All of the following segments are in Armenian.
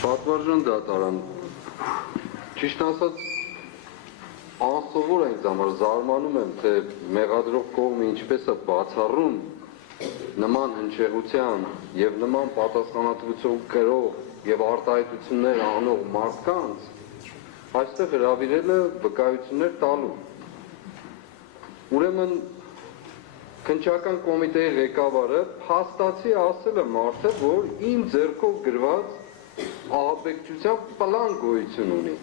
Պատվարժան դատարան, ճիշտ ասած, անսովոր ենք համար զարմանում եմ, թե մեղադրող կողմը ինչպես է բացառում նման հնչեղության և նման պատասխանատվություն կրող և արտահայտություններ անող մարդկանց այստեղ հրավիրելը վկայություններ տալու։ Ուրեմն քննչական կոմիտեի ղեկավարը փաստացի ասել է մարդը, որ իմ ձեռքով գրված ահաբեկչության պլան գոյություն ունի։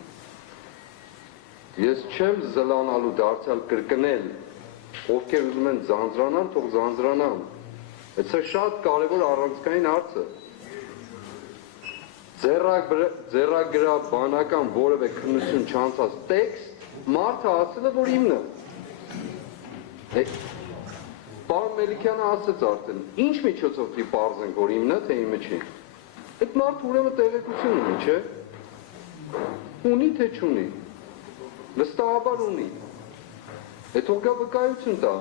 Ես չեմ զլանալու դարձյալ կրկնել, ովքեր ուզում են ձանձրանան, թող ձանձրանան։ Դա շատ կարևոր առանցքային հարց է։ Ձեռագրավ բանական որևէ քննություն չանցած տեքստ մարդը ասել է, որ իմն է։ Պարոն Մելիքյանը ասեց արդեն, ինչ միջոցով դի պարզենք, որ իմն է, թե իմը չի։ Այդ մարդը ուրեմն տեղեկություն ունի, չէ։ Ունի, թե չունի։ Վստահաբար ունի։ Թող գա վկայություն տա։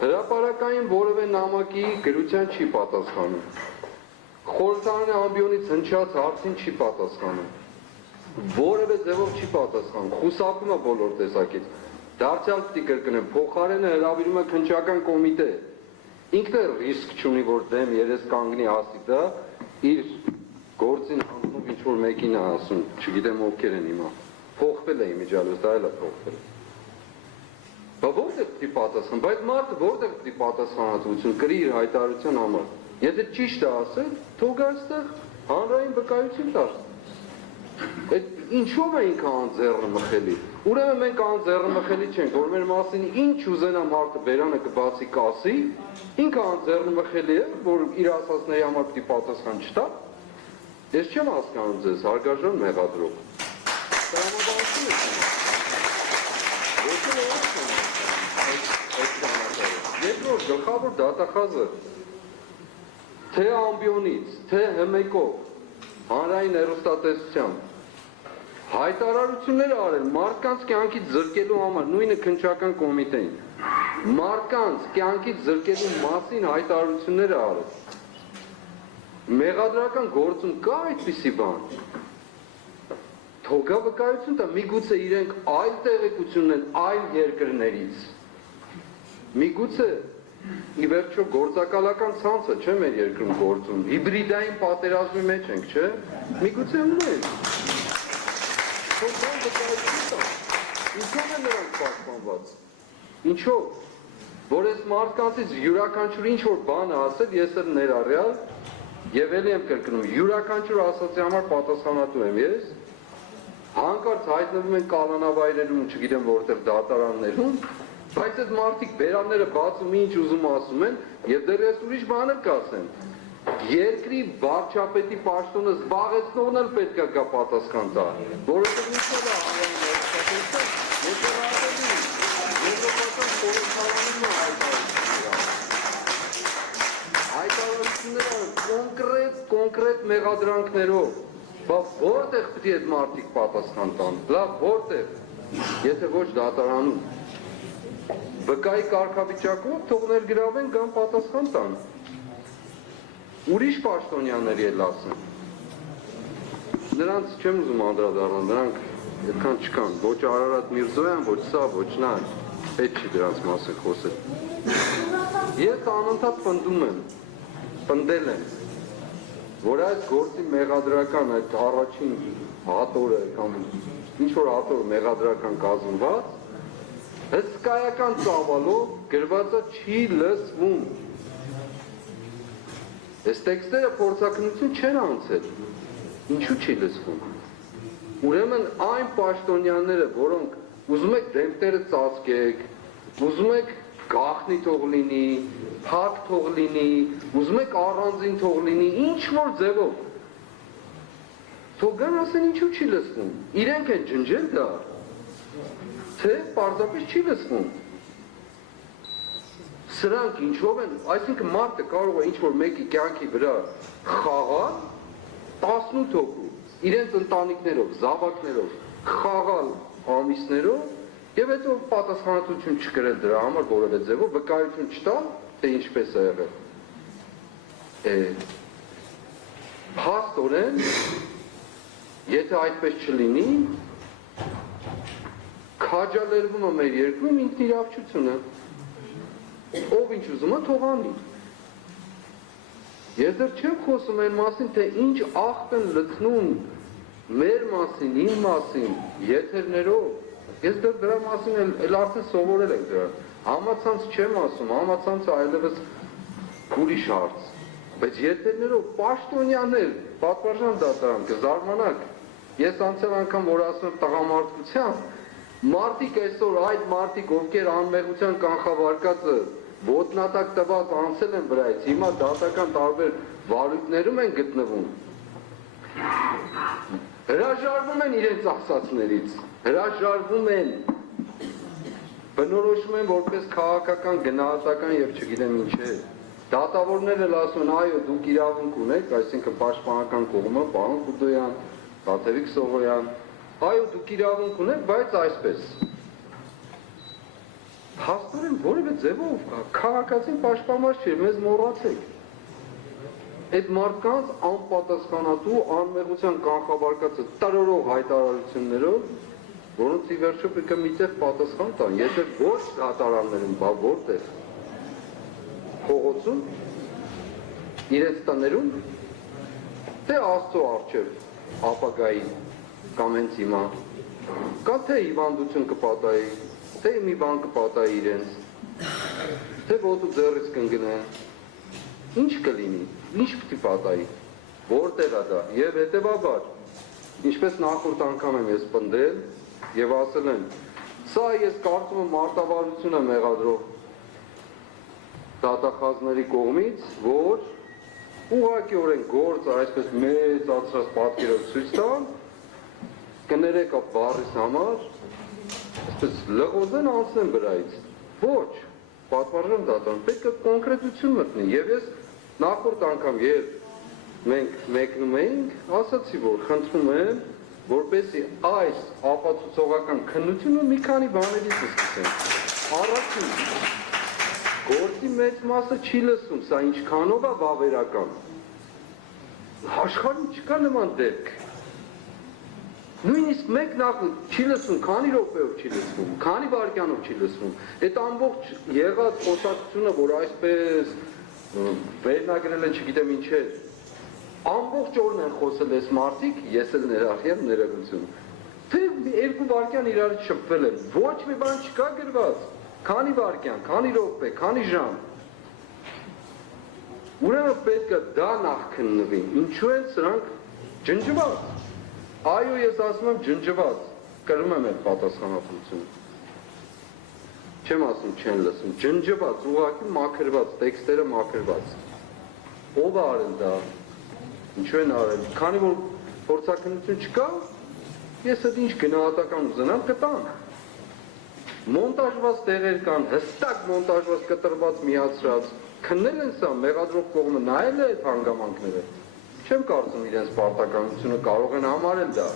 Հրապարակային որևէ նամակի գրության չի պատասխանում։ Խորհրդարանի ամբիոնից հնչած հարցին չի պատասխանում։ Որևէ ձևով չի պատասխանում։ Խուսափում է բոլոր տեսակից։ Դարձյալ պիտի կրկնեմ, փոխարենը հրավիրում է քննչական կոմիտե։ Ինքն է ռիսկ չունի, որ դեմ երես կանգնի ասի դա, իր գործին հանձնով ինչ-որ մեկին է ասում, չգիտեմ ովքեր են հիմա։ Փոխվել է իմիջիալոց, դա էլ է փոխվել։ Բա որտեղ պիտի պատասխան, բայց մարդը որտեղ պիտի պատասխանատվություն կրի իր հայտարարության համար։ Եթե ճիշտ է ասել, թող այստեղ հանրային վկայություն տար։ Այդ ինչով է ինքը անձեռնմխելի։ Ուրեմն մենք անձեռնմխելի չենք, որ մեր մասին ինչ ուզենա մարդը բերանը կբացի կասի, ինքը անձեռնմխելի է, որ իր ասածների համար պիտի պատասխան չտա։ Ես չեմ հասկանում ձեզ, հարգարժան մեղադրող։ Տրամաբանություն եք։ Երկրորդ գլխավոր դատախազը թե ամբիոնից, թե հմեկով, հանրային հեռուստատեսությամբ հայտարարություններ արել մարդկանց կյանքից զրկելու համար, նույնը քննչական կոմիտեին, մարդկանց կյանքից զրկելու մասին հայտարարություններ արել։ Մեղադրական գործում կա այդպիսի բան։ Թող գա վկայություն տա, միգուցե իրենք այլ տեղեկություն են այլ երկրներից։ Միգուցե ի վերջո գործակալական ցանցը չէ մեր երկրում գործում, հիբրիդային պատերազմի մեջ ենք, չէ։ Միգուցե ունենք։ Թող գա վկայություն տա։ Ինչո՞վ են նրանք պաշտպանված։ Ինչո՞վ։ Որ այս մարդկանցից յուրաքանչյուր ինչ-որ բան ասել, ես էլ ներառյալ եւ ելի եմ կրկնում, յուրաքանչյուր ասացի համար պատասխանատու եմ ես։ Հանկարծ հայտնվում են կալանավայրերում, չգիտեմ որտեղ դատարաններում, բայց այդ մարդիկ բերանները բացում ինչ ուզում ասում են եւ դեռ ես ուրիշ բան էլ կասեմ։ Երկրի վարչապետի պաշտոնը զբաղեցնողն էլ պետք է գա պատասխան տա, որովհետեւ ինչու՞ է հանրային հայտարարությունները կոնկրետ մեղադրանքներով, բա որտեղ պիտի այդ մարդիկ պատասխան տան, լավ որտեղ, եթե ոչ դատարանում, վկայի կարգավիճակով թող ներգրավեն գան պատասխան տան, ուրիշ պաշտոնյաների էլ ասեն, նրանց չեմ ուզում անդրադառնալ, նրանք այդքան չկան, ոչ Արարատ Միրզոյան, ոչ սա, ոչ նա, պետք չի դրանց մասին խոսել, ես անընդհատ պնդում եմ, պնդել եմ, որ այս գործի մեղադրական այդ առաջին հատորը կամ ինչ-որ հատոր մեղադրական կազմված հսկայական ծավալով գրվածը չի լսվում։ Այս տեքստերը փորձաքննություն չեն անցել, ինչու չի լսվում։ Ուրեմն այն պաշտոնյաները, որոնք ուզում եք դեմքերը ծածկեք, ուզում եք գաղտնի թող լինի, փակ թող լինի, ուզում եք առանձին թող լինի, ինչ-որ ձևով։ Թող գան ասեն ինչու չի լսվում, իրենք են ջնջել դա, թե պարզապես չի լսվում։ Սրանք ինչով են, այսինքն մարդը կարող է ինչ-որ մեկի կյանքի վրա խաղալ 18 հոգու, իրենց ընտանիքներով, զավակներով, խաղալ ամիսներով, եւ հետո պատասխանատվություն չկրել դրա համար որևէ ձևով վկայություն չտալ, թե ինչպես է եղել։ Փաստորեն, եթե այդպես չլինի, քաջալերվում է մեր երկրում ինքնիրավչությունը, ով ինչ ուզում է թող անի։ Ես դեռ չեմ խոսում այն մասին, թե ինչ աղտ են լցնում մեր մասին, իմ մասին, եթերներով, ես դեռ դրա մասին էլ արդեն սովորել ենք դրա, համացանց չեմ ասում, համացանցը այլևս ուրիշ հարց, բայց եթերներով պաշտոնյաներ, պատվարժան դատարան, կզարմանաք, ես անցել անգամ, որ ասում եմ տղամարդկության, մարդիկ այսօր այդ մարդիկ, ովքեր անմեղության կանխավարկածը ոտնատակ տված անցել են վրայից, հիմա դատական տարբեր վարույթներում են գտնվում, հրաժարվում են իրենց ասածներից, հրաժարվում են, բնորոշում են որպես քաղաքական, գնահատական և չգիտեմ ինչ է, դատավորները ասում են, այո, դուք իրավունք ունեք, այսինքն պաշտպանական կողմը, պարոն Խուդոյան, Տաթևիկ Սողոյան, այո, դուք իրավունք ունեք, բայց այսպես Հաստորեն որևէ ձևով քաղաքացին պաշտպանված չէ, մեզ մոռացեք։ Այդ մարդկանց անպատասխանատու անմեղության կանխավարկածը տրորող հայտարարություններով, որոնց ի վերջո պետք է միտեղ պատասխան տան, եթե ոչ դատարաններում, բա որտեղ։ Փողոցում, իրենց տներում, թե Աստծո առջև ապագայի կամ հենց հիմա, կա թե հիվանդություն կպատահի, թե մի բան կպատահի իրենց, թե ոտու ձեռից կընկնեն, ինչ կլինի, ինչ պետք է պատահի, որտեղ է դա, և հետևաբար, ինչպես նախորդ անգամ եմ ես պնդել և ասել եմ, սա ես կարծում եմ մարտավարություն է մեղադրող դատախազների կողմից, որ ուղղակիորեն գործը այսպես մեծացրած պատկերով ցույց տան, կներեք այդ բառիս համար, այսպես լղոզեն անցնեն վրայից, ոչ, պատվարժան դատարան, պետք է կոնկրետություն մտնի, և ես նախորդ անգամ, երբ մենք մեկնում էինք, ասացի, որ խնդրում եմ, որպեսզի այս ապացուցողական քննությունը մի քանի բաներից սկսենք, առաջին, գործի մեծ մասը չի լսում, սա ինչքանով է վավերական, աշխարհում չկա նման դեպք, նույնիսկ մեկ նախ չի լսվում, քանի րոպեով չի լսվում, քանի վայրկյանով չի լսվում, այդ ամբողջ եղած խոսակցությունը, որ այսպես վերնագրել են չգիտեմ ինչ է, ամբողջ օրն են խոսել այս մարդիկ, ես էլ ներախի եմ ներողություն, թե երկու վայրկյան իրարից շփվել են, ոչ մի բան չկա գրված, քանի վայրկյան, քանի րոպե, քանի ժամ, ուրեմն պետք է դա նախ քննվի, ինչու են սրանք ջնջված, այո, ես ասում եմ ջնջված, կրում եմ այդ պատասխանատվությունը, չեմ ասում չեն լսում, ջնջված, ուղղակի մաքրված, տեքստերը մաքրված, ով է արել դա, ինչու են արել, քանի որ փորձաքննություն չկա, ես այդ ինչ գնահատական ուզենամ կտամ, մոնտաժված տեղեր կան, հստակ մոնտաժված, կտրված, միացրած, քննել են սա, մեղադրող կողմը նայել է այդ հանգամանքները, չեմ կարծում իրենց պարտականությունը կարող են համարել դա,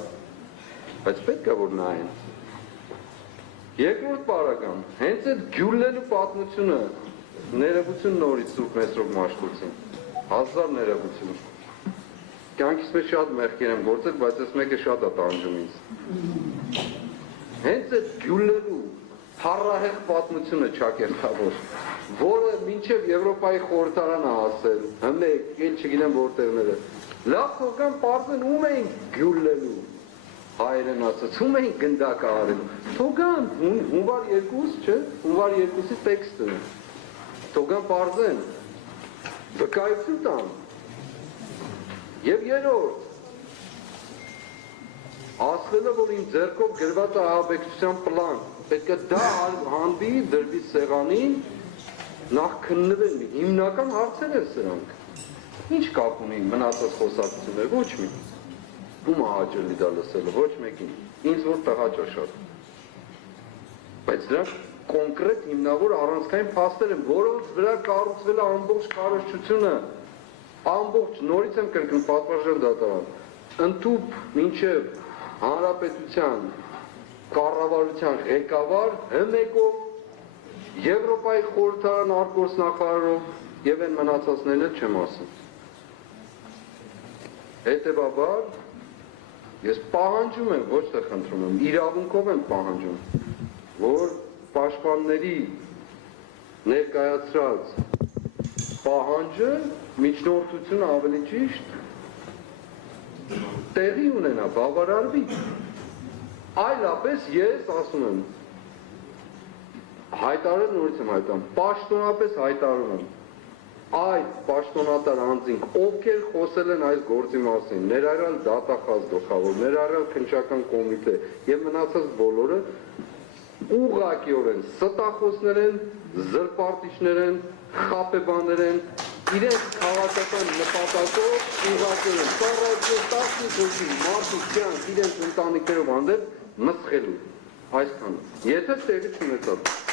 բայց պետք է որ նայեն։ Երկրորդ պարագան, հենց այդ գյուլելու պատմությունը, ներողություն նորից Սուրբ Մեսրոպ Մաշտոցին, 1000 ներողություն։ Կյանքիս մեջ շատ մեղքեր եմ գործել, բայց այս մեկը շատ է տանջում ինձ։ Հենց այդ գյուլելու փառահեղ պատմությունը ճակերտավոր, որը մինչև Եվրոպայի խորհրդարանը ասել, հմեկ, ել չգիտեմ որտեղները, լավ թողան պարզեն ում էին գյուլելու, հայերեն ասած, ում էին գնդակը արելու, թողան, հունվար 2, չէ, հունվար 2-ի տեքստը, թողան պարզեն, վկայություն տան, և երրորդ, ասվելը, որ իմ ձեռքով գրված է ահաբեկչության պլան, պետք է դա հանվի, դրվի սեղանին, նախ քննվեն, հիմնական հարցեր են սրանք, ինչ կապ ունի մնացած խոսակցություններ, ոչ մի, ում ահաջելի դա լսելը, ոչ մեկին, ինձ որ տղաճ է շատ, բայց դրանք կոնկրետ հիմնավոր առանցքային փաստեր են, որոնց վրա կառուցվել է ամբողջ քարոզչությունը, ամբողջ նորից եմ կրկնում պատվարժան դատարան, ընդհուպ մինչև հանրապետության կառավարության ղեկավար հմեկով, Եվրոպայի խորհրդարան արտգործնախարարով և այն մնացածներն էլ չեմ ասում։ Հետևաբար ես պահանջում եմ, ոչ թե խնդրում եմ, իրավունքով եմ պահանջում, որ պաշտպանների ներկայացրած պահանջը միջնորդությունը ավելի ճիշտ տեղի ունենա, բավարարվի։ Այլապես ես ասում եմ, հայտարարել նորից եմ հայտարարում, պաշտոնապես հայտարարում եմ, այդ պաշտոնատար անձինք, ովքեր խոսել են այս գործի մասին, ներառյալ դատախազ գլխավոր, ներառյալ քննչական կոմիտե եւ մնացած բոլորը ուղղակիորեն ստախոսներ են, զրպարտիչներ են, խաբեբաներ են, իրենց քաղաքական նպատակով ուղղակիորեն ծառայություն 15 հոգի մարդու կյանք իրենց ընտանիքներով հանդեպ մսխելու այսքանը։ Եթե տեղի չունեցավ